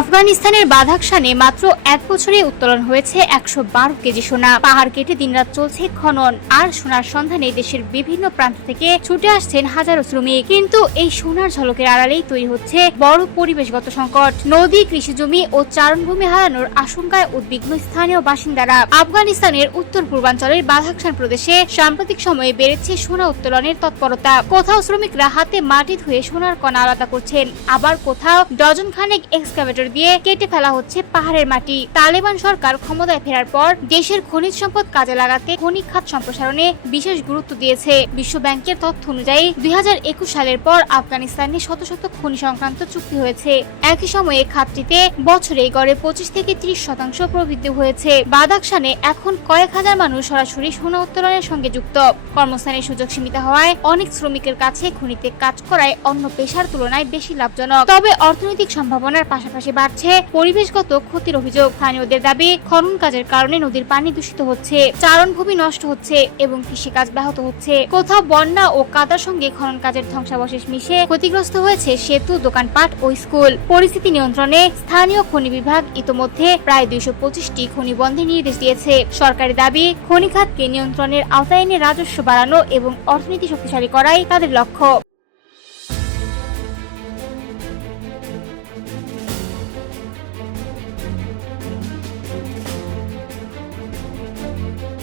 আফগানিস্তানের বাদাখশানে মাত্র এক বছরে উত্তোলন হয়েছে ১১২ কেজি সোনা। পাহাড় কেটে দিনরাত চলছে খনন, আর সোনার সন্ধানে দেশের বিভিন্ন প্রান্ত থেকে ছুটে আসছেন হাজারো শ্রমিক। কিন্তু এই সোনার ঝলকের আড়ালেই তৈরি হচ্ছে বড় পরিবেশগত সংকট। নদী, কৃষিজমি ও চারণভূমি হারানোর আশঙ্কায় উদ্বিগ্ন স্থানীয় বাসিন্দারা। আফগানিস্তানের উত্তর পূর্বাঞ্চলের বাদাখশান প্রদেশে সাম্প্রতিক সময়ে বেড়েছে সোনা উত্তোলনের তৎপরতা। কোথাও শ্রমিকরা হাতে মাটি ধুয়ে সোনার কণা আলাদা করছেন, আবার কোথাও ডজন খানেক এক্সকাভেটর দিয়ে কেটে ফেলা হচ্ছে পাহাড়ের মাটি। তালেবান সরকার ক্ষমতায় ফেরার পর দেশের খনিজ সম্পদ কাজে লাগাতে খনি খাত সম্প্রসারণে বিশেষ গুরুত্ব দিয়েছে। বিশ্ব ব্যাংকের তথ্য অনুযায়ী ২০২১ সালের পর আফগানিস্তানে শত শত খনি সংক্রান্ত চুক্তি হয়েছে। একই সময়ে খাতটিতে বছরে গড়ে ২৫ থেকে ৩০% প্রবৃদ্ধি হয়েছে। বাদাখশানে এখন কয়েক হাজার মানুষ সরাসরি সোনা উত্তোলনের সঙ্গে যুক্ত। কর্মস্থানের সুযোগ সীমিত হওয়ায় অনেক শ্রমিকের কাছে খনিতে কাজ করায় অন্য পেশার তুলনায় বেশি লাভজনক। তবে অর্থনৈতিক সম্ভাবনার পাশাপাশি বাড়ছে পরিবেশগত ক্ষতির অভিযোগ। স্থানীয়দের দাবি, খনন কাজের কারণে নদীর পানি দূষিত হচ্ছে, চারণভূমি নষ্ট হচ্ছে এবং কৃষিকাজ ব্যাহত হচ্ছে। কোথাও বন্যা ও কাদার সঙ্গে খনন কাজের ধ্বংসাবশেষ মিশে ক্ষতিগ্রস্ত হয়েছে সেতু, দোকানপাট ও স্কুল। পরিস্থিতি নিয়ন্ত্রণে স্থানীয় খনি বিভাগ ইতোমধ্যে প্রায় ২২৫টি খনি বন্ধের নির্দেশ দিয়েছে। সরকারি দাবি, খনি খাতকে নিয়ন্ত্রণের আওতায় এনে রাজস্ব বাড়ানো এবং অর্থনীতি শক্তিশালী করাই তাদের লক্ষ্য।